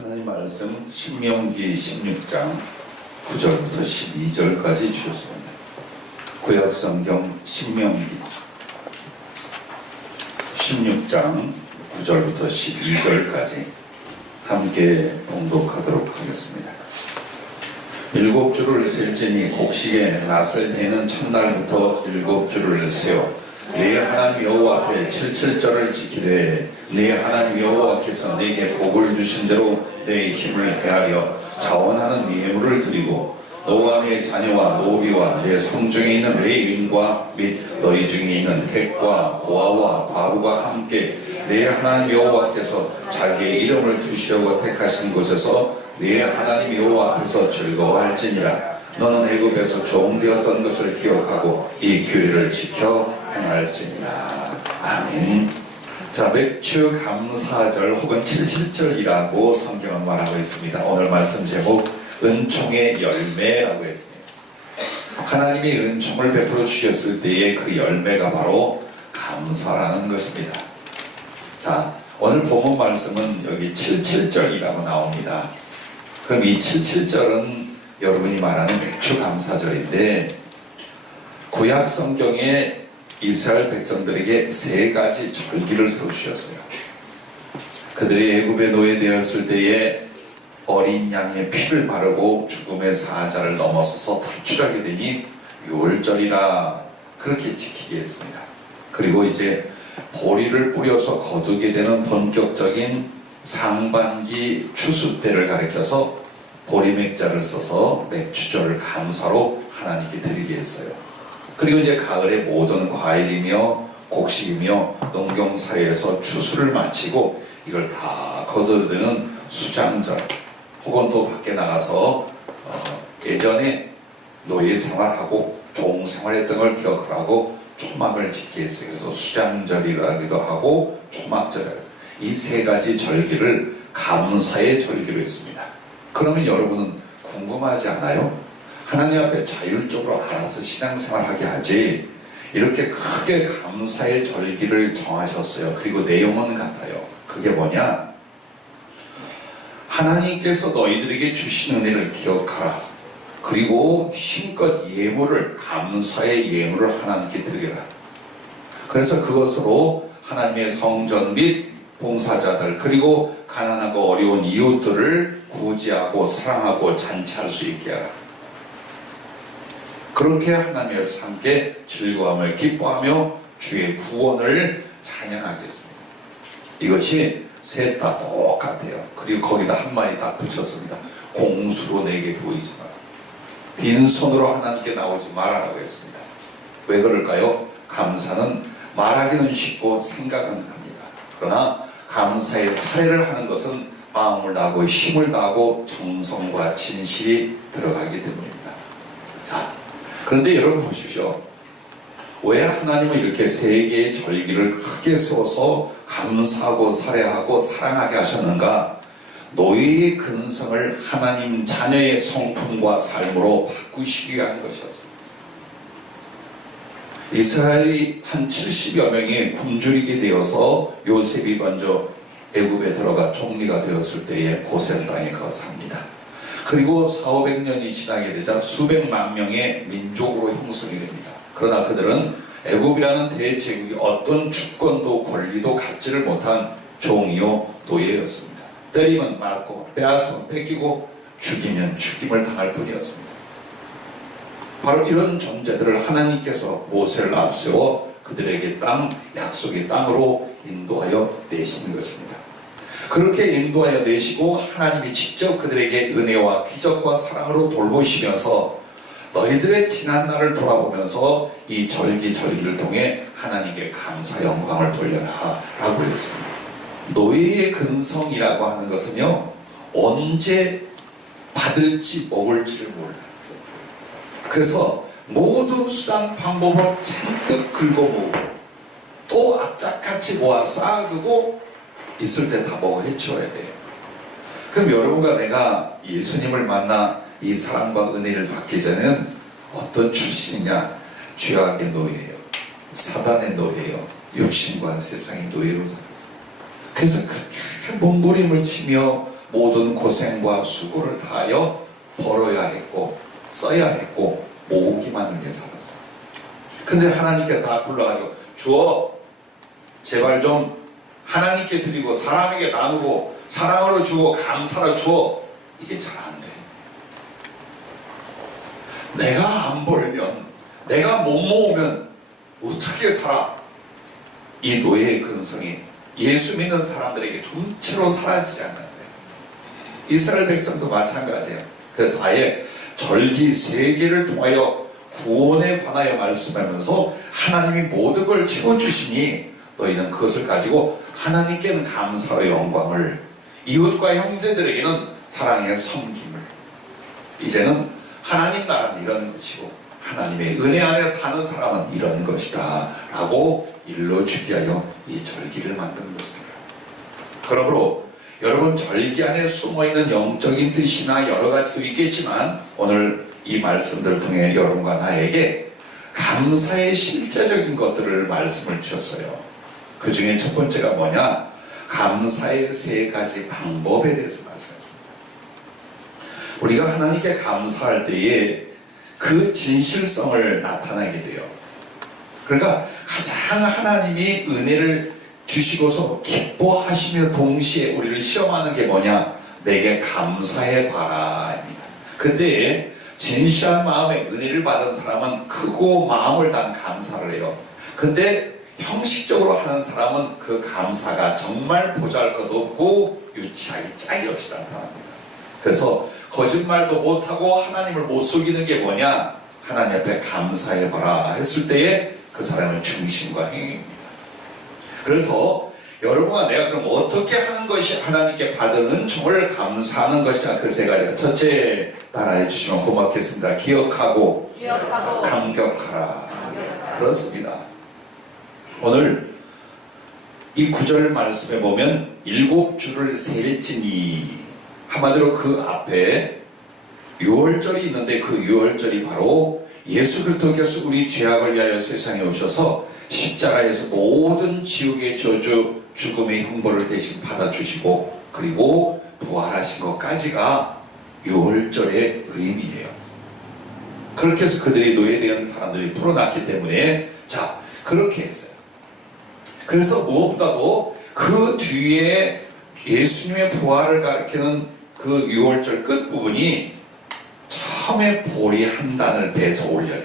하나님 말씀 신명기 16장 9절부터 12절까지 주셨습니다. 구약성경 신명기 16장 9절부터 12절까지 함께 봉독하도록 하겠습니다. 7주를 셀지니 곡식에 낫을 내는 첫날부터 7주를 세워 네 하나님 여호와 앞에 77절을 지키되 네 하나님 여호와께서 내게 복을 주신 대로 내 힘을 헤아려 자원하는 예물을 드리고 너와 네 자녀와 노비와 내 성중에 있는 레위인과 및 너희 중에 있는 객과 고아와 과부가 함께 네 하나님 여호와께서 자기의 이름을 두시려고 택하신 곳에서 네 하나님 여호와 앞에서 즐거워할지니라. 너는 애굽에서 종되었던 것을 기억하고 이 규례를 지켜 행할지니라. 아멘. 자, 맥주 감사절 혹은 77절이라고 성경은 말하고 있습니다. 오늘 말씀 제목 은총의 열매라고 했습니다. 하나님이 은총을 베풀어 주셨을 때의 그 열매가 바로 감사라는 것입니다. 자, 오늘 본문 말씀은 여기 77절이라고 나옵니다. 그럼 이 77절은 여러분이 말하는 맥주 감사절인데, 구약 성경에 이스라엘 백성들에게 3가지 절기를 세워주셨어요. 그들이 애굽에 노예되었을 때에 어린 양의 피를 바르고 죽음의 사자를 넘어서서 탈출하게 되니 유월절이라 그렇게 지키게 했습니다. 그리고 이제 보리를 뿌려서 거두게 되는 본격적인 상반기 추수 때를 가리켜서 보리맥자를 써서 맥주절을 감사로 하나님께 드리게 했어요. 그리고 이제 가을에 모든 과일이며 곡식이며 농경사회에서 추수를 마치고 이걸 다 거두어드는 수장절, 혹은 또 밖에 나가서 예전에 노예 생활하고 종 생활했던 걸 기억하라고 초막을 짓게 했어요. 그래서 수장절이라기도 하고 초막절, 이 3가지 절기를 감사의 절기로 했습니다. 그러면 여러분은 궁금하지 않아요? 하나님 앞에 자율적으로 알아서 신앙생활하게 하지, 이렇게 크게 감사의 절기를 정하셨어요. 그리고 내용은 같아요. 그게 뭐냐? 하나님께서 너희들에게 주신 은혜를 기억하라. 그리고 힘껏 예물을, 감사의 예물을 하나님께 드리라. 그래서 그것으로 하나님의 성전 및 봉사자들, 그리고 가난하고 어려운 이웃들을 구제하고 사랑하고 잔치할 수 있게 하라. 그렇게 하나님의 함께 즐거움을 기뻐하며 주의 구원을 찬양하게 했습니다. 이것이 셋 다 똑같아요. 그리고 거기다 한마디 딱 붙였습니다. 공수로 내게 보이지 마라. 빈손으로 하나님께 나오지 말아라고 했습니다. 왜 그럴까요? 감사는 말하기는 쉽고 생각은 합니다. 그러나 감사의 사례를 하는 것은 마음을 다하고 힘을 다하고 정성과 진실이 들어가기 때문입니다. 자, 그런데 여러분 보십시오. 왜 하나님은 이렇게 3개의 절기를 크게 세워서 감사하고 살해하고 사랑하게 하셨는가? 노예의 근성을 하나님 자녀의 성품과 삶으로 바꾸시기 위한 것이었습니다. 이스라엘이 한 70여 명이 굶주리게 되어서 요셉이 먼저 애굽에 들어가 총리가 되었을 때에 고센 땅에 가서 삽니다. 그리고 400~500년이 지나게 되자 수백만 명의 민족으로 형성이 됩니다. 그러나 그들은 애굽이라는 대제국이 어떤 주권도 권리도 갖지를 못한 종이요 노예였습니다. 때리면 맞고 빼앗으면 뺏기고 죽이면 죽임을 당할 뿐이었습니다. 바로 이런 존재들을 하나님께서 모세를 앞세워 그들에게 약속의 땅으로 인도하여 내시는 것입니다. 그렇게 인도하여 내시고 하나님이 직접 그들에게 은혜와 기적과 사랑으로 돌보시면서 너희들의 지난 날을 돌아보면서 이 절기를 통해 하나님께 감사 영광을 돌려라 라고 했습니다. 노예의 근성이라고 하는 것은요, 언제 받을지 먹을지를 몰라요. 그래서 모든 수단 방법을 잔뜩 긁어모으고 또 악착같이 모아 쌓아두고 있을 때 다 먹어 해치워야 돼요. 그럼 여러분과 내가 예수님을 만나 이 사랑과 은혜를 받기 전에는 어떤 출신이냐? 죄악의 노예예요. 사단의 노예예요. 육신과 세상의 노예로 살았어요. 그래서 그렇게 몸부림을 치며 모든 고생과 수고를 다하여 벌어야 했고 써야 했고 모으기만을 위해 살았어요. 근데 하나님께 다 불러가지고 주어 제발 좀 하나님께 드리고 사람에게 나누고 사랑으로 주고 감사로 주어, 이게 잘 안 돼. 내가 안 벌면, 내가 못 모으면 어떻게 살아? 이 노예의 근성이 예수 믿는 사람들에게 좀처럼 사라지지 않는데, 이스라엘 백성도 마찬가지예요. 그래서 아예 절기 3개를 통하여 구원에 관하여 말씀하면서 하나님이 모든 걸 채워주시니 너희는 그것을 가지고 하나님께는 감사와 영광을, 이웃과 형제들에게는 사랑의 섬김을, 이제는 하나님 나라는 이런 것이고 하나님의 은혜 안에 사는 사람은 이런 것이다 라고 일러주기 위하여 이 절기를 만든 것입니다. 그러므로 여러분, 절기 안에 숨어있는 영적인 뜻이나 여러 가지도 있겠지만 오늘 이 말씀들을 통해 여러분과 나에게 감사의 실제적인 것들을 말씀을 주셨어요. 그 중에 첫 번째가 뭐냐? 감사의 3가지 방법에 대해서 말씀했습니다. 우리가 하나님께 감사할 때에 그 진실성을 나타내게 돼요. 그러니까 가장 하나님이 은혜를 주시고서 기뻐하시며 동시에 우리를 시험하는 게 뭐냐? 내게 감사해 봐라입니다. 그때 진실한 마음에 은혜를 받은 사람은 크고 마음을 다한 감사를 해요. 근데 형식적으로 하는 사람은 그 감사가 정말 보잘것없고 유치하기 짝이 없이 나타납니다. 그래서 거짓말도 못하고 하나님을 못 속이는 게 뭐냐? 하나님 앞에 감사해봐라 했을 때에 그 사람의 중심과 행위입니다. 그래서 여러분과 내가 그럼 어떻게 하는 것이 하나님께 받은 은총을 감사하는 것이냐? 그 3가지가, 첫째 따라해 주시면 고맙겠습니다. 기억하고 감격하라. 그렇습니다. 오늘 이 9절 말씀에 보면 7주를 셀지니, 한마디로 그 앞에 유월절이 있는데 그 유월절이 바로 예수 그리스도께서 우리 죄악을 위하여 세상에 오셔서 십자가에서 모든 지옥의 저주, 죽음의 형벌을 대신 받아주시고 그리고 부활하신 것까지가 유월절의 의미예요. 그렇게 해서 그들이 노예된 사람들이 풀어놨기 때문에 자, 그렇게 했어요. 그래서 무엇보다도 그 뒤에 예수님의 부활을 가리키는 그 유월절 끝부분이 처음에 보리 한 단을 베서 올려요.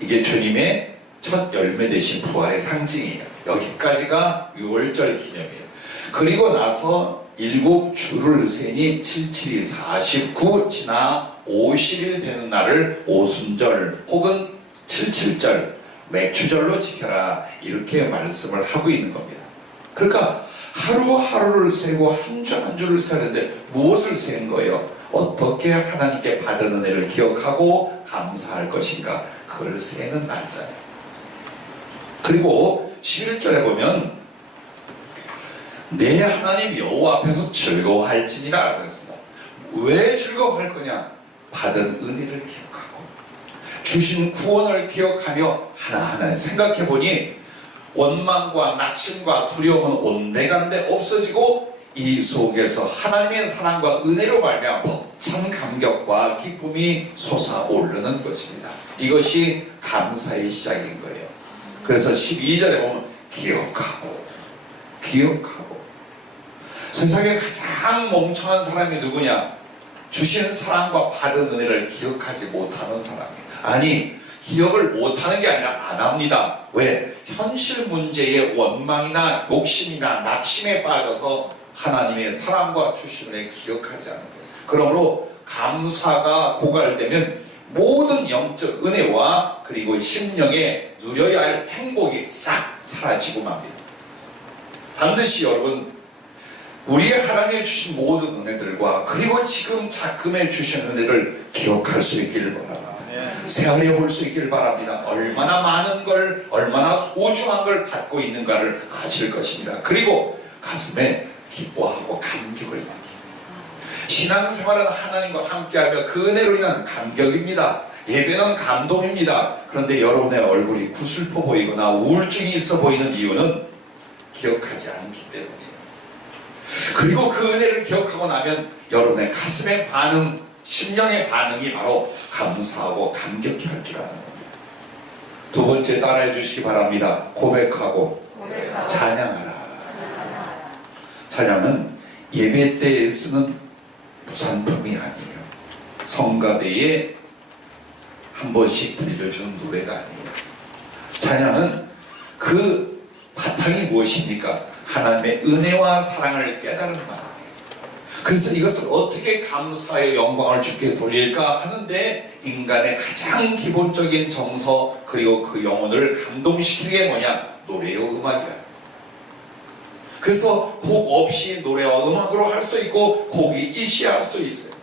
이게 주님의 첫 열매 되신 부활의 상징이에요. 여기까지가 유월절 기념이에요. 그리고 나서 7주를 세니 77이 49 지나 50일 되는 날을 오순절 혹은 77절 맥주절로 지켜라, 이렇게 말씀을 하고 있는 겁니다. 그러니까 하루하루를 세고 한 주 한 주를 세는데 무엇을 세는 거예요? 어떻게 하나님께 받은 은혜를 기억하고 감사할 것인가, 그걸 세는 날짜예요. 그리고 11절에 보면 내 하나님 여호와 앞에서 즐거워할지니라 라고 했습니다. 왜 즐거워할 거냐? 받은 은혜를 기억하고 주신 구원을 기억하며 하나하나 생각해보니 원망과 낙심과 두려움은 온데간데 없어지고 이 속에서 하나님의 사랑과 은혜로 말미암아 벅찬 감격과 기쁨이 솟아오르는 것입니다. 이것이 감사의 시작인 거예요. 그래서 12절에 보면 기억하고 세상에 가장 멍청한 사람이 누구냐? 주신 사랑과 받은 은혜를 기억하지 못하는 사람이에요. 아니, 기억을 못하는 게 아니라 안 합니다. 왜? 현실 문제의 원망이나 욕심이나 낙심에 빠져서 하나님의 사랑과 주심을 기억하지 않는 거예요. 그러므로 감사가 고갈되면 모든 영적 은혜와 그리고 심령에 누려야 할 행복이 싹 사라지고 맙니다. 반드시 여러분, 우리 하나님이 주신 모든 은혜들과 그리고 지금 작금에 주신 은혜를 기억할 수 있기를 바랍니다. 세월해 볼 수 있기를 바랍니다. 얼마나 많은 걸, 얼마나 소중한 걸 갖고 있는가를 아실 것입니다. 그리고 가슴에 기뻐하고 감격을 느끼세요. 신앙생활은 하나님과 함께하며 그 은혜로 인한 감격입니다. 예배는 감동입니다. 그런데 여러분의 얼굴이 구슬퍼 보이거나 우울증이 있어 보이는 이유는 기억하지 않기 때문이에요. 그리고 그 은혜를 기억하고 나면 여러분의 가슴의 반응, 심령의 반응이 바로 감사하고 감격해 할 줄 아는 겁니다. 두 번째 따라해 주시기 바랍니다. 고백하고 찬양하라. 찬양은 예배 때에 쓰는 무산품이 아니에요. 성가대에 한 번씩 들려주는 노래가 아니에요. 찬양은 그 바탕이 무엇입니까? 하나님의 은혜와 사랑을 깨달은 마음이에요. 그래서 이것을 어떻게 감사의 영광을 주께 돌릴까 하는데 인간의 가장 기본적인 정서 그리고 그 영혼을 감동시키는 게 뭐냐? 노래요 음악이야. 그래서 곡 없이 노래와 음악으로 할 수 있고 곡이 있어야 할 수 있어요.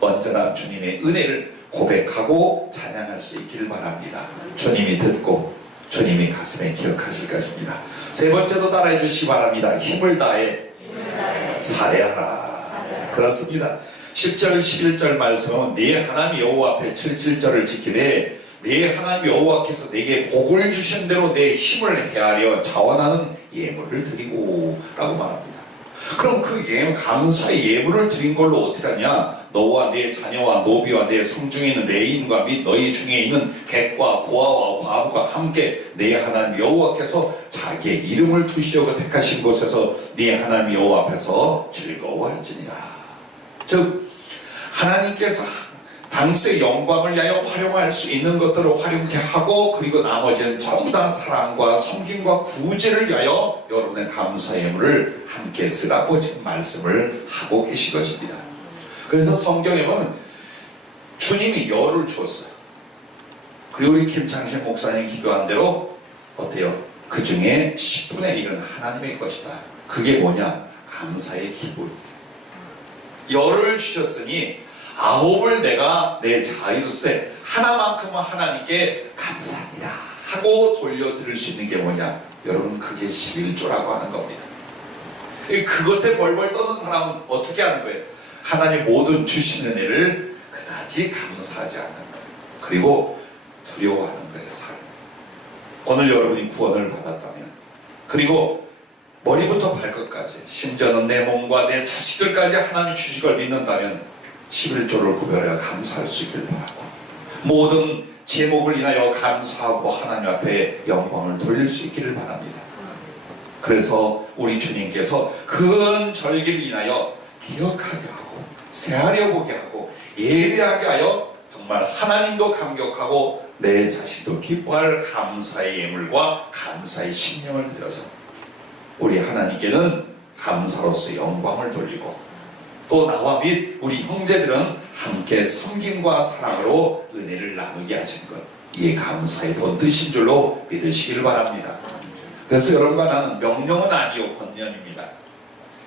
언제나 주님의 은혜를 고백하고 찬양할 수 있기를 바랍니다. 주님이 듣고 주님이 가슴에 기억하실 것입니다. 세 번째도 따라해 주시기 바랍니다. 힘을 다해 살해하라. 그렇습니다. 10절 11절 말씀은 네 하나님 여호와 앞에 77절을 지키되 네 하나님 여호와께서 내게 복을 주신 대로 내 힘을 헤아려 자원하는 예물을 드리고 라고 말합니다. 그럼 그 감사의 예물을 드린 걸로 어떻게 하냐? 너와 네 자녀와 노비와 네 성중에 있는 레인과 및 너희 중에 있는 객과 고아와 과부가 함께 네 하나님 여호와께서 자기의 이름을 두시려고 택하신 곳에서 네 하나님 여호와 앞에서 즐거워할지니라. 즉 하나님께서 당수의 영광을 위하여 활용할 수 있는 것들을 활용케 하고 그리고 나머지는 전부 다 사랑과 섬김과 구제를 위하여 여러분의 감사의 예물을 함께 쓰라고 지금 말씀을 하고 계신 것입니다. 그래서 성경에 보면 주님이 열을 주었어요. 그리고 우리 김창식 목사님 기도한 대로 어때요? 그 중에 10분의 1은 하나님의 것이다. 그게 뭐냐? 감사의 기부입니다. 열을 주셨으니 9을 내가 내 자유로 쓰되 하나만큼은 하나님께 감사합니다 하고 돌려드릴 수 있는 게 뭐냐? 여러분 그게 11조라고 하는 겁니다. 그것에 벌벌 떠는 사람은 어떻게 하는 거예요? 하나님 모든 주신 은혜를 그다지 감사하지 않는 거예요. 그리고 두려워하는 거예요. 사람. 오늘 여러분이 구원을 받았다면 그리고 머리부터 발끝까지 심지어는 내 몸과 내 자식들까지 하나님 주신 걸 믿는다면 11조를 구별하여 감사할 수 있기를 바라고 모든 제목을 인하여 감사하고 하나님 앞에 영광을 돌릴 수 있기를 바랍니다. 그래서 우리 주님께서 큰 절기를 인하여 기억하게 하고 새하려 보게 하고 예배하게 하여 정말 하나님도 감격하고 내 자신도 기뻐할 감사의 예물과 감사의 심령을 들여서 우리 하나님께는 감사로서 영광을 돌리고 또 나와 및 우리 형제들은 함께 섬김과 사랑으로 은혜를 나누게 하신 것, 이에 감사의 본뜻인 줄로 믿으시길 바랍니다. 그래서 여러분과 나는 명령은 아니요 권면입니다.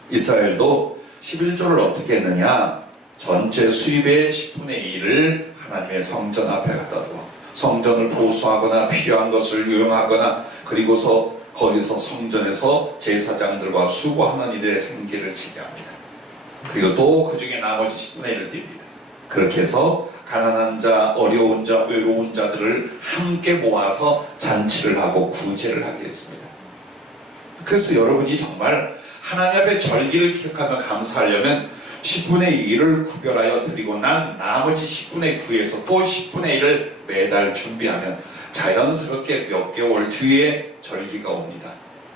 이스라엘도 11조를 어떻게 했느냐? 전체 수입의 10분의 1을 하나님의 성전 앞에 갖다 두고 성전을 보수하거나 필요한 것을 유용하거나 그리고서 거기서 성전에서 제사장들과 수고하는 이들의 생계를 지게 합니다. 그리고 또 그 중에 나머지 10분의 1을 드립니다. 그렇게 해서 가난한 자, 어려운 자, 외로운 자들을 함께 모아서 잔치를 하고 구제를 하게 했습니다. 그래서 여러분이 정말 하나님 앞에 절기를 기억하며 감사하려면 10분의 1을 구별하여 드리고 난 나머지 10분의 9에서 또 10분의 1을 매달 준비하면 자연스럽게 몇 개월 뒤에 절기가 옵니다.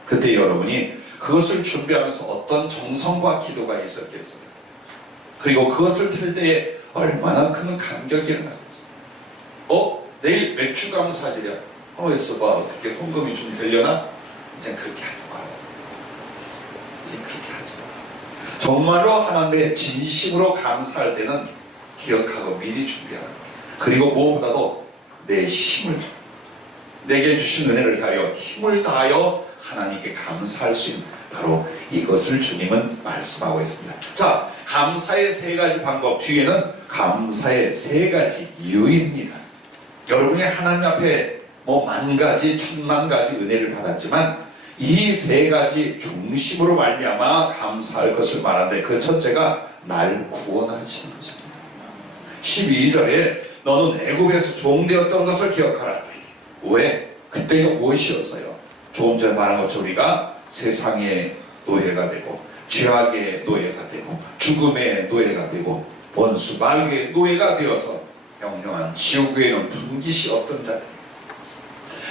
그때 여러분이 그것을 준비하면서 어떤 정성과 기도가 있었겠어요. 그리고 그것을 들 때에 얼마나 큰 감격이 일어나겠어요. 내일 맥주 감사절이야. 있어봐. 어떻게 헌금이 좀 되려나? 이젠 그렇게 하지 마라. 이젠 그렇게 하지 마라. 정말로 하나님의 진심으로 감사할 때는 기억하고 미리 준비하라. 그리고 무엇보다도 내 힘을 내게 주신 은혜를 위하여 힘을 다하여 하나님께 감사할 수 있는 바로 이것을 주님은 말씀하고 있습니다. 자, 감사의 세 가지 방법 뒤에는 감사의 세 가지 이유입니다. 여러분이 하나님 앞에 만 가지, 천만 가지 은혜를 받았지만 이 세 가지 중심으로 말미암아 감사할 것을 말하는데 그 첫째가 날 구원하시는 것입니다. 12절에 너는 애굽에서 종되었던 것을 기억하라. 왜? 그때가 무엇이었어요? 조금 전에 말한 것처럼 우리가 세상의 노예가 되고 죄악의 노예가 되고 죽음의 노예가 되고 원수 마귀의 노예가 되어서 영영한 지옥에는 분깃이 없던 자들.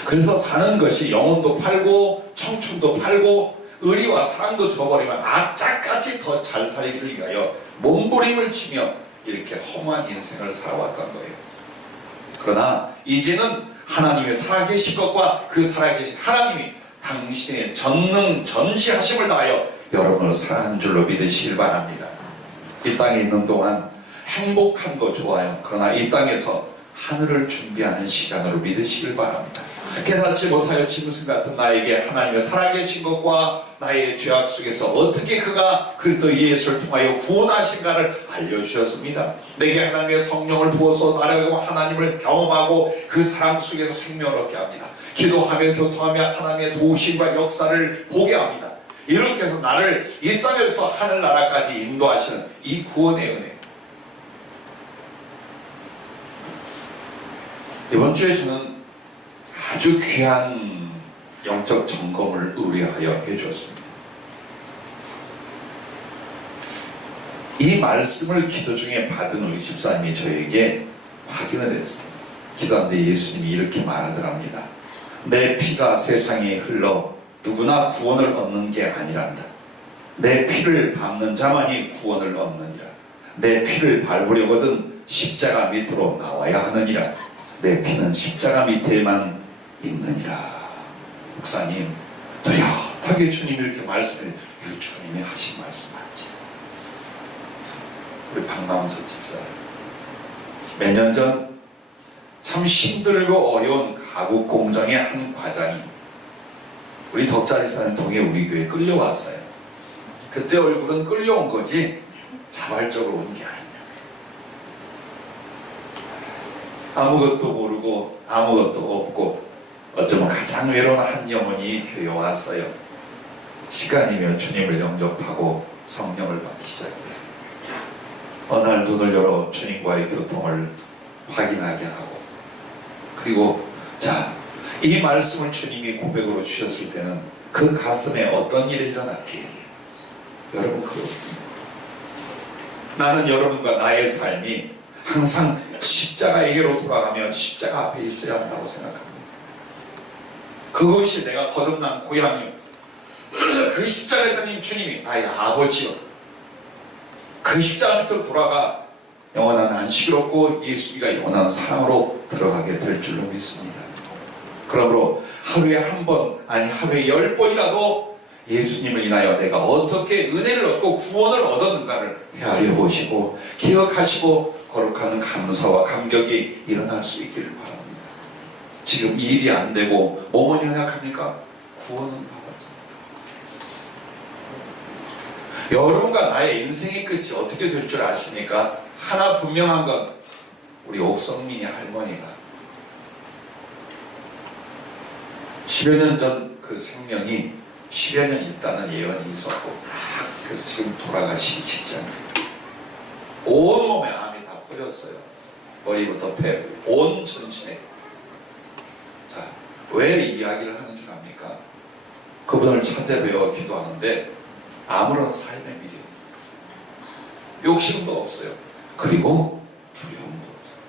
그래서 사는 것이 영혼도 팔고 청춘도 팔고 의리와 사랑도 줘버리면 악자까지 더 잘 살기를 위하여 몸부림을 치며 이렇게 험한 인생을 살아왔던 거예요. 그러나 이제는 하나님의 살아계신 것과 그 살아계신 하나님이 당신의 전능 전지하심을 다하여 여러분을 사랑하는 줄로 믿으시길 바랍니다. 이 땅에 있는 동안 행복한 거 좋아요. 그러나 이 땅에서 하늘을 준비하는 시간으로 믿으시길 바랍니다. 깨닫지 못하여 짐승 같은 나에게 하나님의 살아계신 것과 나의 죄악 속에서 어떻게 그가 그리스도 예수를 통하여 구원하신가를 알려주셨습니다. 내게 하나님의 성령을 부어서 나라고 하나님을 경험하고 그 사랑 속에서 생명을 얻게 합니다. 기도하며 교통하며 하나님의 도우심과 역사를 보게 합니다. 이렇게 해서 나를 이 땅에서 하늘나라까지 인도하시는 이 구원의 은혜. 이번 주에 저는 아주 귀한 영적 점검을 의뢰하여 해주었습니다. 이 말씀을 기도 중에 받은 우리 집사님이 저에게 확인을 했습니다. 기도하는데 예수님이 이렇게 말하더랍니다. 내 피가 세상에 흘러 누구나 구원을 얻는 게 아니란다. 내 피를 밟는 자만이 구원을 얻느니라. 내 피를 밟으려거든 십자가 밑으로 나와야 하느니라. 내 피는 십자가 밑에만 있느니라. 목사님, 뚜렷하게 주님이 이렇게 말씀해, 이거 주님이 하신 말씀 맞지? 우리 박남석 집사 몇 년 전 참 힘들고 어려운 가구 공장의 한 과장이 우리 덕자 집사님 통해 우리 교회에 끌려왔어요. 그때 얼굴은 끌려온 거지 자발적으로 온 게 아니야. 아무것도 모르고 아무것도 없고 어쩌면 가장 외로운 한 영혼이 교회에 왔어요. 시간이면 주님을 영접하고 성령을 받기 시작했어요. 어느 날 눈을 열어 주님과의 교통을 확인하게 하고, 그리고 이 말씀을 주님이 고백으로 주셨을 때는 그 가슴에 어떤 일이 일어났기에 여러분 그렇습니다. 나는 여러분과 나의 삶이 항상 십자가에게로 돌아가며 십자가 앞에 있어야 한다고 생각합니다. 그것이 내가 거듭난 고향이요, 그 십자가에 달린 주님이 나의 아버지요, 그 십자가 밑으로 돌아가 영원한 안식을 얻고 예수가 영원한 사랑으로 들어가게 될 줄로 믿습니다. 그러므로 하루에 한 번, 아니 하루에 10번이라도 예수님을 인하여 내가 어떻게 은혜를 얻고 구원을 얻었는가를 헤아려 보시고 기억하시고 거룩한 감사와 감격이 일어날 수 있기를 바랍니다. 지금 이 일이 안 되고 뭐만 연약합니까? 구원은 받았잖아요. 여러분과 나의 인생의 끝이 어떻게 될 줄 아십니까? 하나 분명한 건 우리 옥성민이 할머니가 10여 년 전 그 생명이 10여 년 있다는 예언이 있었고 그래서 지금 돌아가시기 직전이에요. 온몸에 암이 다 퍼졌어요. 머리부터 배, 온 전신에. 왜 이야기를 하는 줄 압니까? 그분을 찾아뵈어 기도하는데 아무런 삶의 미련, 욕심도 없어요. 그리고 두려움도 없어요.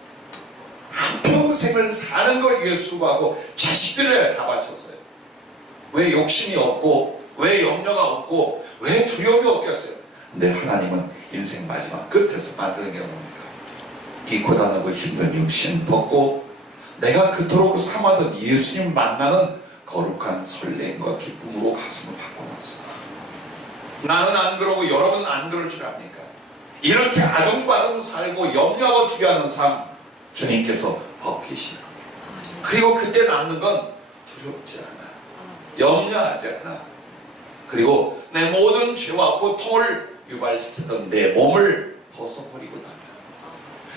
한평생을 사는 걸 위해 수고하고 자식들을 다 바쳤어요. 왜 욕심이 없고 왜 염려가 없고 왜 두려움이 없겠어요? 근데 하나님은 인생 마지막 끝에서 만드는 게 뭡니까? 이 고단하고 힘든 육신 벗고 내가 그토록 삼하던 예수님 만나는 거룩한 설렘과 기쁨으로 가슴을 바꿔놨어요. 나는 안 그러고 여러분은 안 그럴 줄 압니까? 이렇게 아둥바둥 살고 염려하고 두려워하는 삶 주님께서 벗기시는 거예요. 그리고 그때 남는 건 두렵지 않아, 염려하지 않아. 그리고 내 모든 죄와 고통을 유발시켰던 내 몸을 벗어버리고 나면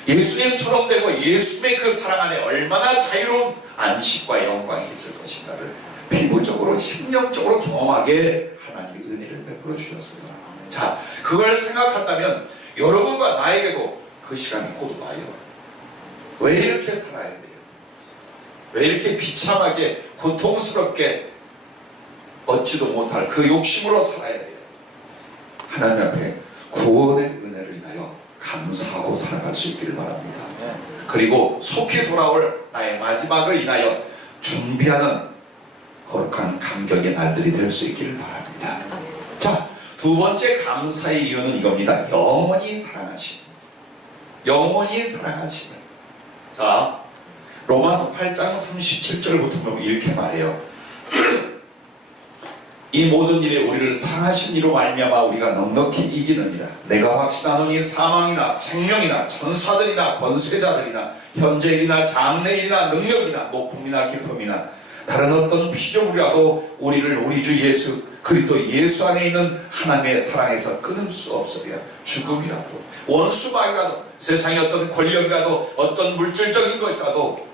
예수님처럼 되고 예수님의 그 사랑 안에 얼마나 자유로운 안식과 영광이 있을 것인가를 피부적으로 심령적으로 경험하게 하나님이 은혜를 베풀어 주셨어요. 그걸 생각한다면 여러분과 나에게도 그 시간이 곧 와요. 왜 이렇게 살아야 돼요? 왜 이렇게 비참하게 고통스럽게 얻지도 못할 그 욕심으로 살아야 돼요? 하나님 앞에 구원의 은혜를 인하여 감사하고 살아갈 수 있기를 바랍니다. 그리고 속히 돌아올 나의 마지막을 인하여 준비하는 거룩한 감격의 날들이 될 수 있기를 바랍니다. 자, 두 번째 감사의 이유는 이겁니다. 영원히 사랑하심. 영원히 사랑하심. 자, 로마서 8장 37절부터 보면 이렇게 말해요. 이 모든 일에 우리를 사랑하신 이로 말미암아 우리가 넉넉히 이기느니라. 내가 확신하노니 사망이나 생명이나 천사들이나 권세자들이나 현재일이나 장래일이나 능력이나 높음이나 깊음이나 다른 어떤 피조물이라도 우리를 우리 주 예수 그리스도 예수 안에 있는 하나님의 사랑에서 끊을 수 없으리라. 죽음이라도 원수마귀라도 세상의 어떤 권력이라도 어떤 물질적인 것이라도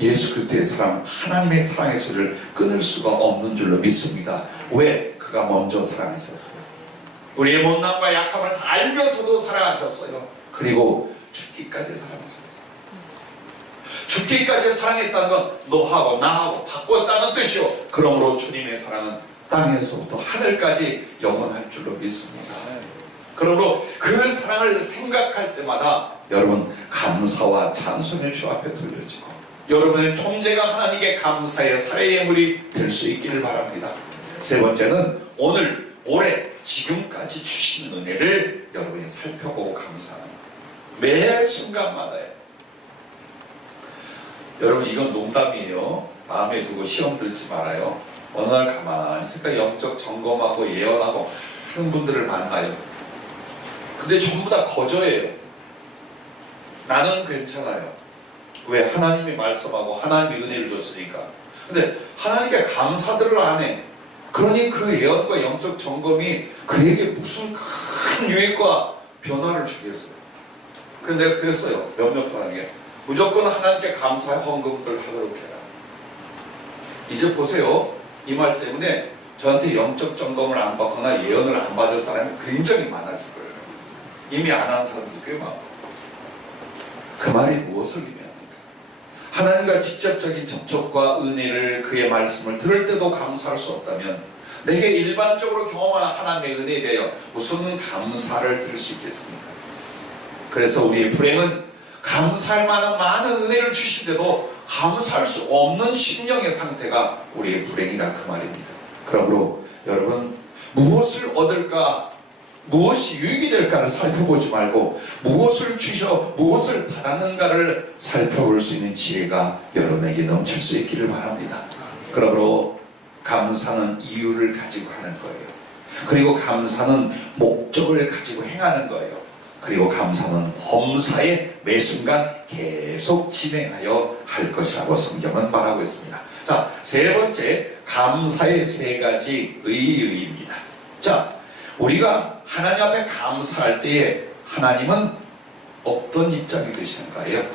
예수 그리스도의 사랑, 하나님의 사랑의 소리를 끊을 수가 없는 줄로 믿습니다. 왜? 그가 먼저 사랑하셨어요. 우리의 못남과 약함을 다 알면서도 사랑하셨어요. 그리고 죽기까지 사랑하셨어요. 죽기까지 사랑했다는 건 너하고 나하고 바꿨다는 뜻이요. 그러므로 주님의 사랑은 땅에서부터 하늘까지 영원할 줄로 믿습니다. 그러므로 그 사랑을 생각할 때마다 여러분 감사와 찬송의 주 앞에 돌려지고 여러분의 존재가 하나님께 감사의 살의 예물이 될 수 있기를 바랍니다. 세 번째는 오늘, 올해, 지금까지 주신 은혜를 여러분이 살펴보고 감사하는 매 순간마다요. 여러분 이건 농담이에요. 마음에 두고 시험 들지 말아요. 어느 날 가만히 있으니까 영적 점검하고 예언하고 하는 분들을 만나요. 근데 전부 다 거저예요. 나는 괜찮아요. 왜? 하나님이 말씀하고 하나님이 은혜를 줬으니까. 근데 하나님께 감사들을 안 해. 그러니 그 예언과 영적 점검이 그에게 무슨 큰 유익과 변화를 주겠어요. 그래서 내가 그랬어요. 몇몇 하나님께 무조건 하나님께 감사의 헌금들 하도록 해라. 이제 보세요. 이 말 때문에 저한테 영적 점검을 안 받거나 예언을 안 받을 사람이 굉장히 많아질 거예요. 이미 안 한 사람도 꽤 많고. 그 말이 무엇을 의미합니까? 하나님과 직접적인 접촉과 은혜를 그의 말씀을 들을 때도 감사할 수 없다면 내게 일반적으로 경험하는 하나님의 은혜에 대하여 무슨 감사를 드릴 수 있겠습니까? 그래서 우리의 불행은 감사할 만한 많은 은혜를 주신데도 감사할 수 없는 심령의 상태가 우리의 불행이라 그 말입니다. 그러므로 여러분 무엇을 얻을까 무엇이 유익이 될까를 살펴보지 말고 무엇을 주셔 무엇을 받았는가를 살펴볼 수 있는 지혜가 여러분에게 넘칠 수 있기를 바랍니다. 그러므로 감사는 이유를 가지고 하는 거예요. 그리고 감사는 목적을 가지고 행하는 거예요. 그리고 감사는 범사에 매 순간 계속 진행하여 할 것이라고 성경은 말하고 있습니다. 자, 세 번째 감사의 세 가지 의의입니다. 자, 우리가 하나님 앞에 감사할 때에 하나님은 어떤 입장이 되시는가요?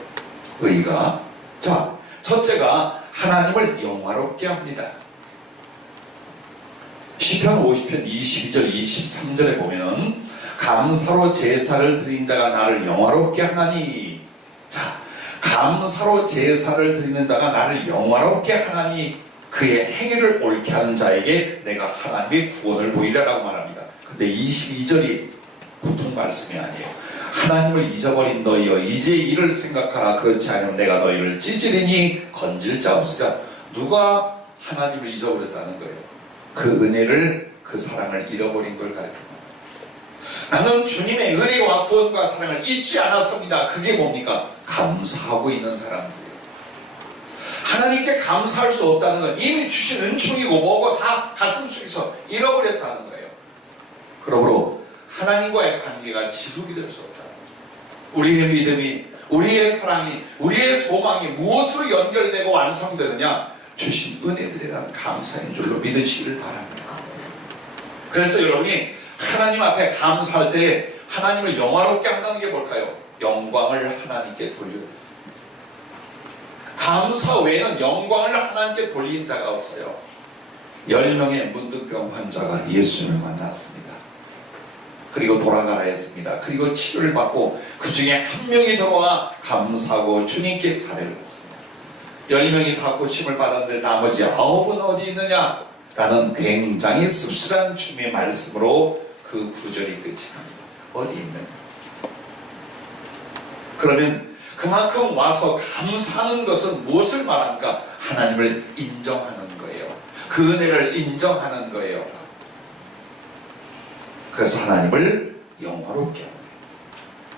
의가 자, 첫째가 하나님을 영화롭게 합니다. 시편 50편 22절 23절에 보면은 감사로 제사를 드린 자가 나를 영화롭게 하나니. 자, 감사로 제사를 드리는 자가 나를 영화롭게 하나니 그의 행위를 옳게 하는 자에게 내가 하나님의 구원을 보이리라고 말합니다. 근데 22절이 보통 말씀이 아니에요. 하나님을 잊어버린 너희여 이제 이를 생각하라. 그렇지 않으면 내가 너희를 찌질이니 건질 자 없으랴. 누가 하나님을 잊어버렸다는 거예요? 그 은혜를 그 사랑을 잃어버린 걸 가르칩니다. 나는 주님의 은혜와 구원과 사랑을 잊지 않았습니다. 그게 뭡니까? 감사하고 있는 사람들이에요. 하나님께 감사할 수 없다는 건 이미 주신 은총이고 뭐고 다 가슴 속에서 잃어버렸다는 거예요. 그러므로 하나님과의 관계가 지속이 될 수 없다. 우리의 믿음이, 우리의 사랑이, 우리의 소망이 무엇으로 연결되고 완성되느냐? 주신 은혜들이라는 감사인 줄로 믿으시기를 바랍니다. 그래서 여러분이 하나님 앞에 감사할 때 하나님을 영화롭게 한다는 게 뭘까요? 영광을 하나님께 돌려드립니다. 감사 외에는 영광을 하나님께 돌린 자가 없어요. 10명의 문득병 환자가 예수님을 만났습니다. 그리고 돌아가라 했습니다. 그리고 치료를 받고 그 중에 한 명이 들어와 감사하고 주님께 사례를 받습니다. 10명이 다 고침을 받았는데 나머지 9은 어디 있느냐? 라는 굉장히 씁쓸한 주님의 말씀으로 그 구절이 끝이 납니다. 어디 있느냐? 그러면 그만큼 와서 감사하는 것은 무엇을 말합니까? 하나님을 인정하는 거예요. 그 은혜를 인정하는 거예요. 그래서 하나님을 영화롭게 하는 거예요.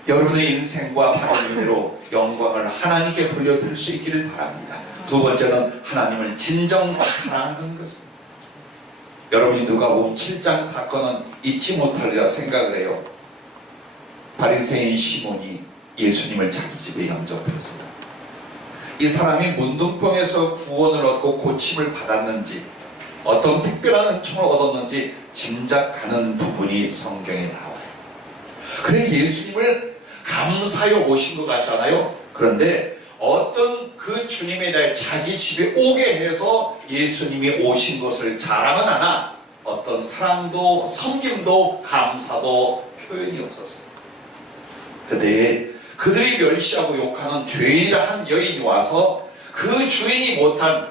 여러분의 인생과 받은 은혜로 영광을 하나님께 돌려드릴 수 있기를 바랍니다. 두 번째는 하나님을 진정 사랑하는 것입니다. 여러분이 누가복음 7장 사건은 잊지 못하리라 생각을 해요. 바리새인 시몬이 예수님을 자기 집에 영접했어요. 이 사람이 문둥병에서 구원을 얻고 고침을 받았는지 어떤 특별한 은총을 얻었는지 짐작하는 부분이 성경에 나와요. 그래 예수님을 감사하여 오신 것 같잖아요. 그런데 어떤 그 주님에 대해 자기 집에 오게 해서 예수님이 오신 것을 자랑은 하나 어떤 사랑도 섬김도 감사도 표현이 없었어요. 그때 그들이 멸시하고 욕하는 죄인이라 한 여인이 와서 그 주인이 못한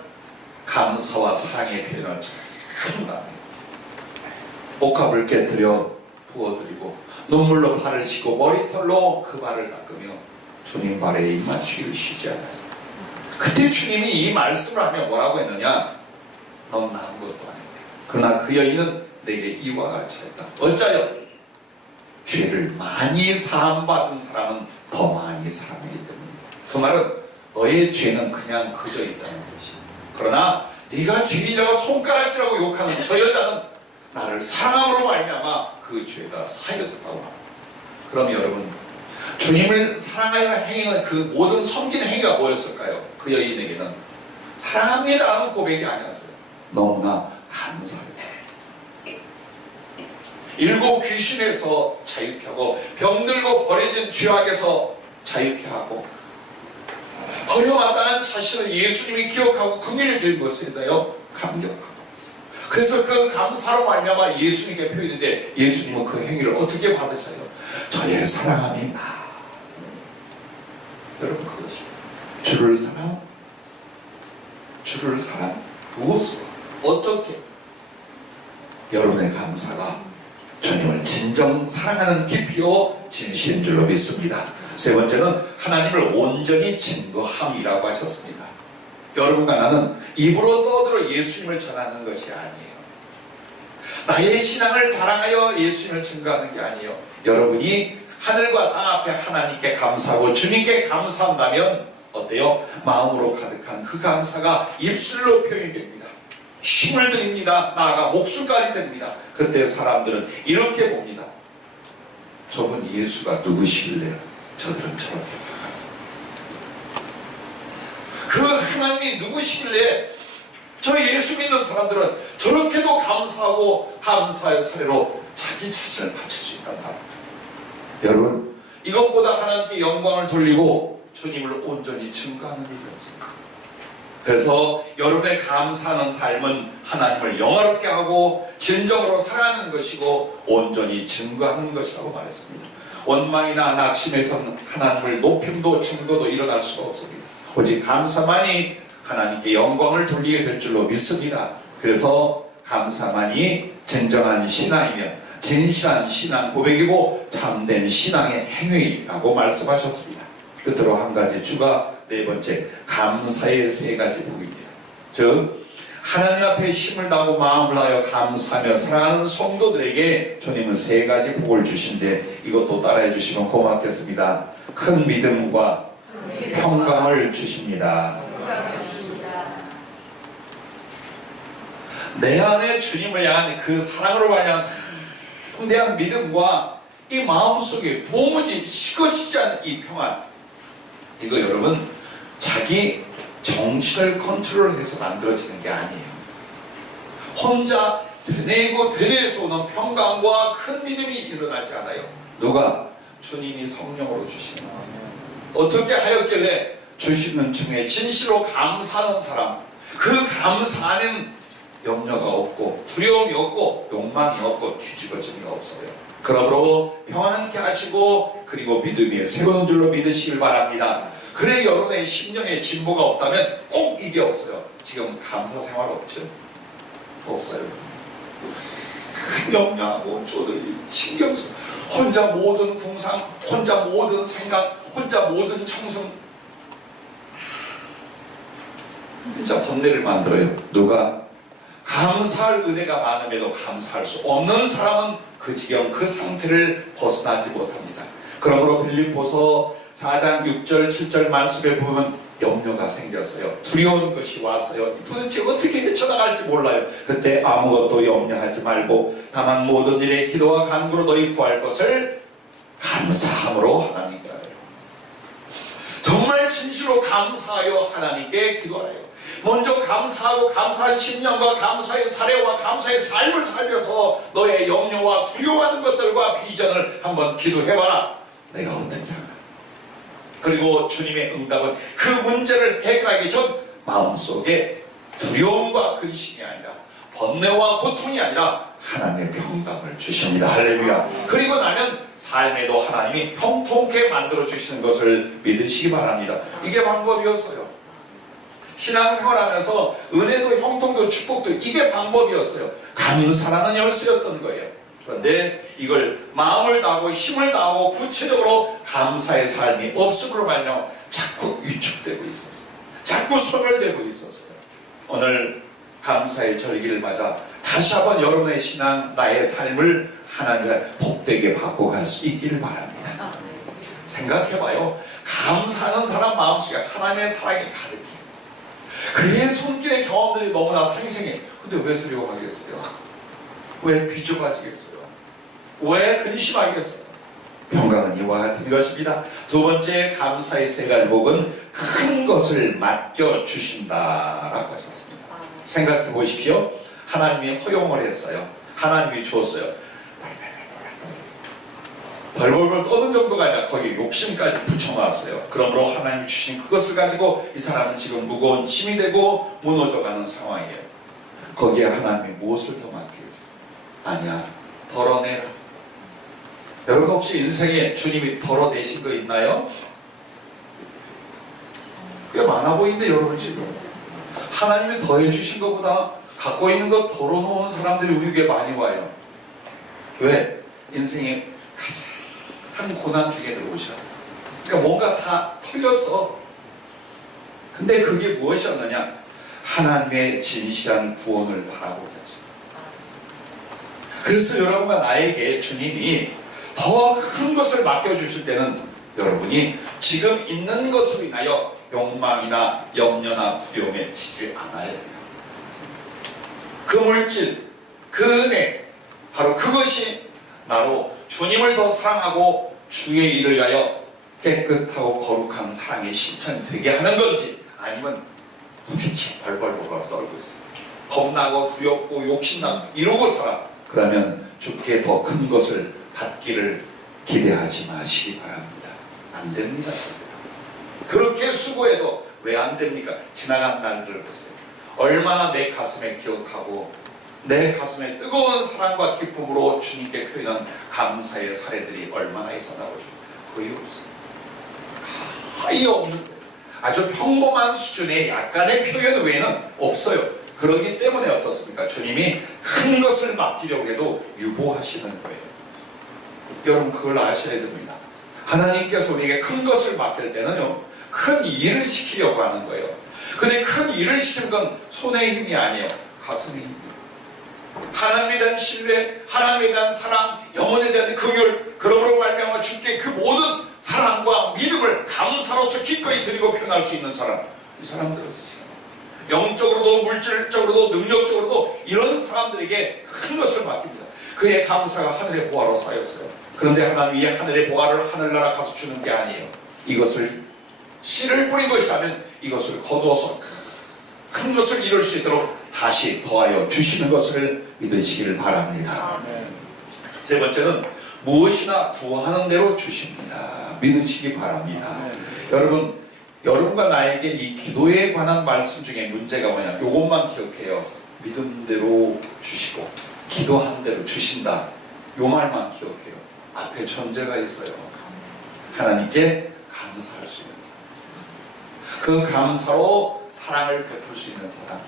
감사와 사랑의 표현을 참 나눠요. 옥합을 깨뜨려 부어드리고 눈물로 발을 씻고 머리털로 그 발을 닦으며 주님 발에 입만 쉬지 않았어요. 그때 주님이 이 말씀을 하며 뭐라고 했느냐? 넌 나은 것도 아닌데 그러나 그 여인은 내게 이와 같이 했다. 어짜요? 죄를 많이 사함받은 사람은 더 많이 사랑하기 때문이다. 그 말은 너의 죄는 그냥 그저 있다는 것이. 그러나 네가 죄인이라고 손가락질하고 욕하는 저 여자는 나를 사랑함으로 말미암아 그 죄가 사여졌다고 합니다. 그럼 여러분 주님을 사랑하여 행하는 그 모든 섬기는 행위가 뭐였을까요? 그 여인에게는 사랑합니다 하는 고백이 아니었어요. 너무나 감사했어요. 7 귀신에서 자유케 하고 병들고 버려진 죄악에서 자유케 하고 버려마땅한 자신을 예수님이 기억하고 긍휼히 여긴 것에 대하여 감격하고 그래서 그 감사로 말미암아 예수님께 표현인데 예수님은 그 행위를 어떻게 받으셔요? 저의 사랑함이 나. 여러분 그것이 주를 사랑? 주를 사랑? 무엇으로? 어떻게? 여러분의 감사가 주님을 진정 사랑하는 깊이요 진실인 줄로 믿습니다. 세 번째는 하나님을 온전히 증거함이라고 하셨습니다. 여러분과 나는 입으로 떠들어 예수님을 전하는 것이 아니에요. 나의 신앙을 자랑하여 예수님을 증거하는 게 아니에요. 여러분이 하늘과 땅 앞에 하나님께 감사하고 주님께 감사한다면 어때요? 마음으로 가득한 그 감사가 입술로 표현이 됩니다. 힘을 드립니다. 나아가 목숨까지 됩니다. 그때 사람들은 이렇게 봅니다. 저분 예수가 누구실래요? 저들은 저렇게 살아요. 그 하나님이 누구시길래 저 예수 믿는 사람들은 저렇게도 감사하고 감사의 사례로 자기 자신을 바칠 수 있단 말이에요. 여러분 이것보다 하나님께 영광을 돌리고 주님을 온전히 증거하는 일이 없습니다. 그래서 여러분의 감사하는 삶은 하나님을 영화롭게 하고 진정으로 사랑하는 것이고 온전히 증거하는 것이라고 말했습니다. 원망이나 낙심에서는 하나님을 높임도 증거도 일어날 수가 없습니다. 오직 감사만이 하나님께 영광을 돌리게 될 줄로 믿습니다. 그래서 감사만이 진정한 신앙이며 진실한 신앙 고백이고 참된 신앙의 행위라고 말씀하셨습니다. 끝으로 한 가지 추가, 네 번째, 감사의 세 가지 복입니다. 즉 하나님 앞에 힘을 다하고 마음을 다하여 감사하며 사랑하는 성도들에게 주님은 세 가지 복을 주신데 이것도 따라해 주시면 고맙겠습니다. 큰 믿음과 평강을 주십니다. 내 안에 주님을 향한 그 사랑으로 말미암은 대한 믿음과 이 마음속에 도무지 식어지지 않는 이 평안, 이거 여러분 자기 정신을 컨트롤해서 만들어지는 게 아니에요. 혼자 되뇌고 되뇌서 오는 평강과 큰 믿음이 일어나지 않아요. 누가? 주님이 성령으로 주시는 거예요. 어떻게 하였길래 주시는 중에 진실로 감사하는 사람, 그 감사 안에는 염려가 없고 두려움이 없고 욕망이 없고 뒤집어짐이 없어요. 그러므로 평안케 하시고 그리고 믿음이 새로운 줄로 믿으시길 바랍니다. 그래 여러분의 심령에 진보가 없다면 꼭 이게 없어요. 지금 감사 생활 없죠? 없어요. 염려하고 쪼들리고 신경 써. 혼자 모든 궁상, 혼자 모든 생각, 혼자 모든 청승, 혼자 번뇌를 만들어요. 누가? 감사할 은혜가 많음에도 감사할 수 없는 사람은 그 지경, 그 상태를 벗어나지 못합니다. 그러므로 빌립보서 4장 6절 7절 말씀에 보면 염려가 생겼어요. 두려운 것이 왔어요. 도대체 어떻게 헤쳐나갈지 몰라요. 그때 아무것도 염려하지 말고 다만 모든 일에 기도와 간구로 너희 구할 것을 감사함으로 하나님께 하여. 정말 진실로 감사하여 하나님께 기도하여. 먼저 감사하고 감사한 신념과 감사의 사례와 감사의 삶을 살면서 너의 염려와 두려워하는 것들과 비전을 한번 기도해봐라. 내가 어떻게 하나. 그리고 주님의 응답은 그 문제를 해결하기 전 마음속에 두려움과 근심이 아니라 번뇌와 고통이 아니라 하나님의 평강을 주십니다. 할렐루야. 그리고 나면 삶에도 하나님이 형통케 만들어 주시는 것을 믿으시기 바랍니다. 이게 방법이었어요. 신앙생활하면서 은혜도 형통도 축복도 이게 방법이었어요. 감사라는 열쇠였던 거예요. 그런데 이걸 마음을 다하고 힘을 다하고 구체적으로 감사의 삶이 없음으로 말미암아 자꾸 위축되고 있었어요. 자꾸 소멸되고 있었어요. 오늘 감사의 절기를 맞아 다시 한번 여러분의 신앙, 나의 삶을 하나님의 복되게 바꿔갈 수 있기를 바랍니다. 생각해봐요. 감사하는 사람 마음속에 하나님의 사랑이 가득해요. 그의 손길의 경험들이 너무나 생생해. 근데 왜 두려워하겠어요? 왜 비좁아지겠어요? 왜 근심하겠어요? 평강은 이와 같은 것입니다. 두 번째, 감사의 세 가지 복은 큰 것을 맡겨주신다라고 하셨습니다. 생각해 보십시오. 하나님이 허용을 했어요. 하나님이 주었어요. 벌벌벌 떠는 정도가 아니라 거기에 욕심까지 붙여놨어요. 그러므로 하나님이 주신 그것을 가지고 이 사람은 지금 무거운 짐이 되고 무너져가는 상황이에요. 거기에 하나님이 무엇을 더 맡기겠어요? 아니야, 덜어내라. 여러분 혹시 인생에 주님이 덜어내신 거 있나요? 꽤 많아 보이는데 여러분 지금 하나님이 더해주신 것보다 갖고 있는 것 덜어놓은 사람들이 우리에게 많이 와요. 왜? 인생에 가장 고난 중에 들어오셔. 그러니까 뭔가 다 털렸어. 근데 그게 무엇이었느냐? 하나님의 진실한 구원을 바라보게 하셨어요. 그래서 여러분과 나에게 주님이 더 큰 것을 맡겨주실 때는 여러분이 지금 있는 것으로 인하여 욕망이나 염려나 두려움에 지지 않아야 돼요. 그 물질, 그 은혜, 바로 그것이 나로 주님을 더 사랑하고 주의 일을 위하여 깨끗하고 거룩한 사랑의 실천이 되게 하는 건지, 아니면 도대체 벌벌벌 떨고 있어요. 겁나고 두렵고 욕심나고 이러고 살아. 그러면 주께 더 큰 것을 받기를 기대하지 마시기 바랍니다. 안 됩니다. 그렇게 수고해도 왜 안 됩니까? 지나간 날들을 보세요. 얼마나 내 가슴에 기억하고 내 가슴에 뜨거운 사랑과 기쁨으로 주님께 표현한 감사의 사례들이 얼마나 있었나 보죠. 거의 없습니다. 거의 없는데 아주 평범한 수준의 약간의 표현 외에는 없어요. 그러기 때문에 어떻습니까? 주님이 큰 것을 맡기려고 해도 유보하시는 거예요. 여러분 그걸 아셔야 됩니다. 하나님께서 우리에게 큰 것을 맡길 때는요, 큰 일을 시키려고 하는 거예요. 근데 큰 일을 시키는 건 손의 힘이 아니에요. 가슴의 힘이에요. 하나님에 대한 신뢰, 하나님에 대한 사랑, 영혼에 대한 긍휼, 그러므로 말미암아 주께 그 모든 사랑과 믿음을 감사로서 기꺼이 드리고 표현할 수 있는 사람, 이 사람들을 쓰시는 거예요. 영적으로도 물질적으로도 능력적으로도 이런 사람들에게 큰 것을 맡깁니다. 그의 감사가 하늘의 보화로 쌓였어요. 그런데 하나님이 하늘의 보화를 하늘나라 가서 주는 게 아니에요. 이것을 씨를 뿌린 것이라면 이것을 거두어서 큰 것을 이룰 수 있도록 다시 더하여 주시는 것을 믿으시기를 바랍니다. 세 번째는 무엇이나 구하는 대로 주십니다. 믿으시기 바랍니다. 여러분과 나에게 이 기도에 관한 말씀 중에 문제가 뭐냐? 이것만 기억해요. 믿은 대로 주시고 기도한 대로 주신다. 이 말만 기억해요. 앞에 전제가 있어요. 하나님께 감사할 수 있는 사람, 그 감사로 사랑을 베풀 수 있는 사람,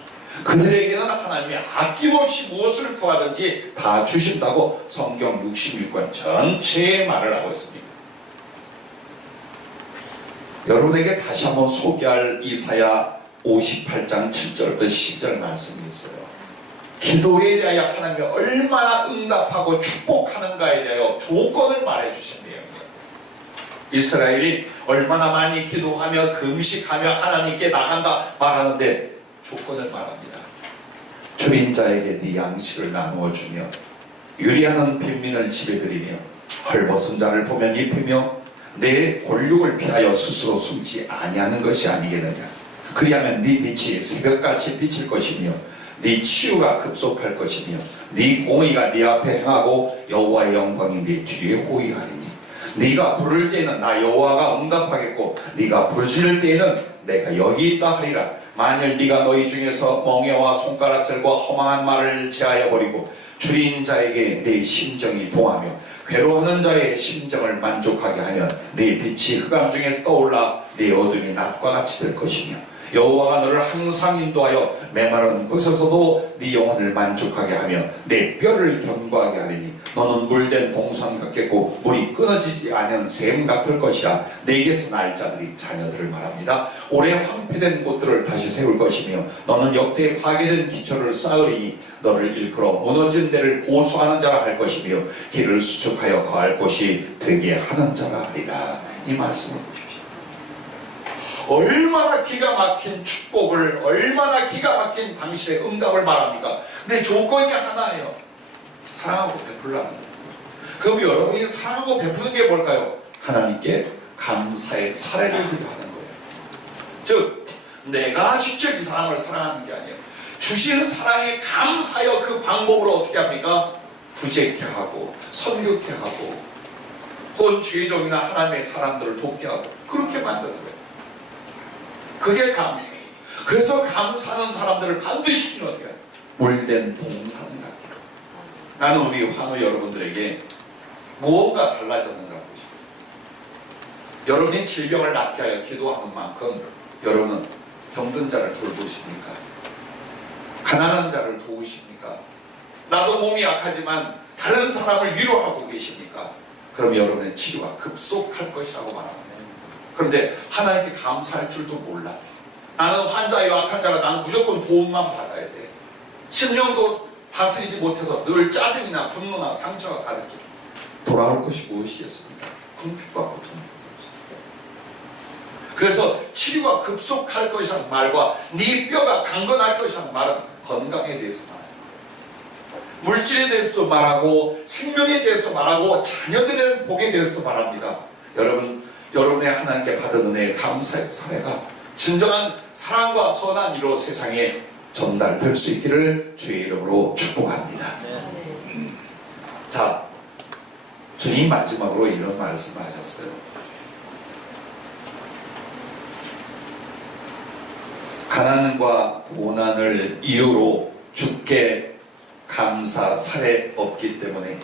그들에게는 하나님이 아낌없이 무엇을 구하든지 다 주신다고 성경 66권 전체에 말을 하고 있습니다. 여러분에게 다시 한번 소개할 이사야 58장 7절부터 10절 말씀이 있어요. 기도에 대하여 하나님이 얼마나 응답하고 축복하는가에 대하여 조건을 말해 주신 내용이에요. 이스라엘이 얼마나 많이 기도하며 금식하며 하나님께 나간다 말하는데 조건을 말합니다. 줄인 자에게 네 양식을 나누어 주며 유리하는 빈민을 집에 들이며 헐벗은 자를 보면 입히며 내 골육을 피하여 스스로 숨지 아니하는 것이 아니겠느냐. 그리하면 네 빛이 새벽같이 비칠 것이며 네 치유가 급속할 것이며 네 공의가 네 앞에 행하고 여호와의 영광이 네 뒤에 호위하리니 네가 부를 때에는 나 여호와가 응답하겠고 네가 부르짖을 때에는 내가 여기 있다 하리라. 만일 네가 너희 중에서 멍에와 손가락질과 허망한 말을 제하여 버리고 줄인 자에게 네 심정이 동하며 괴로워하는 자의 심정을 만족하게 하면 네 빛이 흑암 중에서 떠올라 네 어둠이 낮과 같이 될 것이며 여호와가 너를 항상 인도하여 메마른 곳에서도 네 영혼을 만족하게 하며 내 뼈를 견고하게 하리니 너는 물된 동산 같겠고 물이 끊어지지 않은 샘 같을 것이라. 내게서 날 자들이 자녀들을 말합니다. 오래 황폐된 곳들을 다시 세울 것이며 너는 역대 파괴된 기초를 쌓으리니 너를 일컬어 무너진 데를 보수하는 자라 할 것이며 길을 수축하여 거할 곳이 되게 하는 자라 하리라. 이 말씀을 보십시오. 얼마나 기가 막힌 축복을, 얼마나 기가 막힌 당신의 응답을 말합니까? 근데 조건이 하나예요. 사랑하고 베풀라는 거예요. 그럼 여러분이 사랑하고 베푸는 게 뭘까요? 하나님께 감사의 사례를 드려 하는 거예요. 즉 내가 직접 이 사람을 사랑하는 게 아니에요. 주시는 사랑에 감사하여 그 방법으로 어떻게 합니까? 구제케 하고 섬기게 하고 혹은 주의 종이나 하나님의 사람들을 돕게 하고 그렇게 만드는 거예요. 그게 감사예요. 그래서 감사하는 사람들을 반드시 주는 어떻게 해요? 물된 동산 같아요. 나는 우리 환우 여러분들에게 무언가 달라졌는가 보고 싶어요. 여러분이 질병을 낫게 하여 기도하는 만큼 여러분은 병든 자를 돌보십니까? 가난한 자를 도우십니까? 나도 몸이 약하지만 다른 사람을 위로하고 계십니까? 그럼 여러분의 치료가 급속할 것이라고 말합니다. 그런데 하나님께 감사할 줄도 몰라. 나는 환자요 악한 자라 나는 무조건 도움만 받아야 돼. 심령도 다스리지 못해서 늘 짜증이나 분노나 상처가 가득해. 돌아올 것이 무엇이겠습니까? 궁핍과 고통. 그래서 치료가 급속할 것이라는 말과 네 뼈가 강건할 것이라는 말은 건강에 대해서 말해요. 물질에 대해서도 말하고 생명에 대해서도 말하고 자녀들의 복에 대해서도 말합니다. 여러분의 하나님께 받은 은혜의 감사의 사례가 진정한 사랑과 선한 이로 세상에 전달될 수 있기를 주의 이름으로 축복합니다. 자, 주님 마지막으로 이런 말씀을 하셨어요. 가난과 고난을 이유로 주께 감사 사례 없기 때문에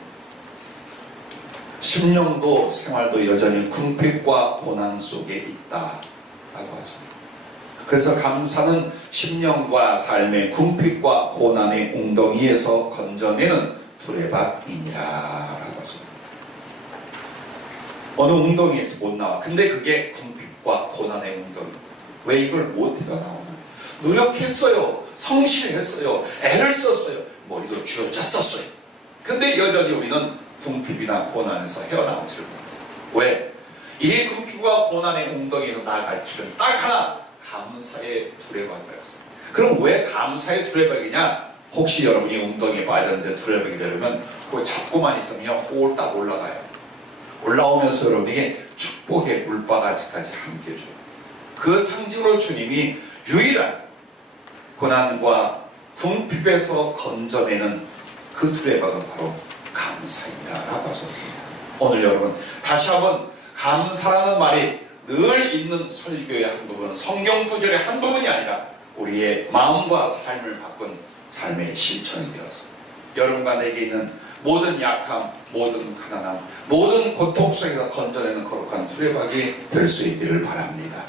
심령도 생활도 여전히 궁핍과 고난 속에 있다라고 하십니다. 그래서 감사는 심령과 삶의 궁핍과 고난의 웅덩이에서 건져내는 두레박이니라 라고 하십니다. 어느 웅덩이에서 못 나와. 근데 그게 궁핍과 고난의 웅덩이. 왜 이걸 못 헤어나오나? 노력했어요. 성실했어요. 애를 썼어요. 머리도 쥐어짰었어요. 근데 여전히 우리는 궁핍이나 고난에서 헤어나오지를 못해요. 왜? 이 궁핍과 고난의 웅덩이에서 나아갈 길은 딱 하나, 감사의 두레박이었어요. 그럼 왜 감사의 두레박이냐? 혹시 여러분이 웅덩이에 빠졌는데 두레박이 되려면 그거 잡고만 있으면 홀딱 올라가요. 올라오면서 여러분에게 축복의 물바가지까지 함께줘요. 그 상징으로 주님이 유일한 고난과 궁핍에서 건져내는 그 두레박은 바로 감사이라고 하셨습니다. 오늘 여러분 다시 한번 감사라는 말이 늘 있는 설교의 한 부분, 성경 구절의 한 부분이 아니라 우리의 마음과 삶을 바꾼 삶의 실천이 되었습니다. 여러분과 내게 있는 모든 약함, 모든 가난함, 모든 고통 속에서 건져내는 거룩한 두레박이 될 수 있기를 바랍니다.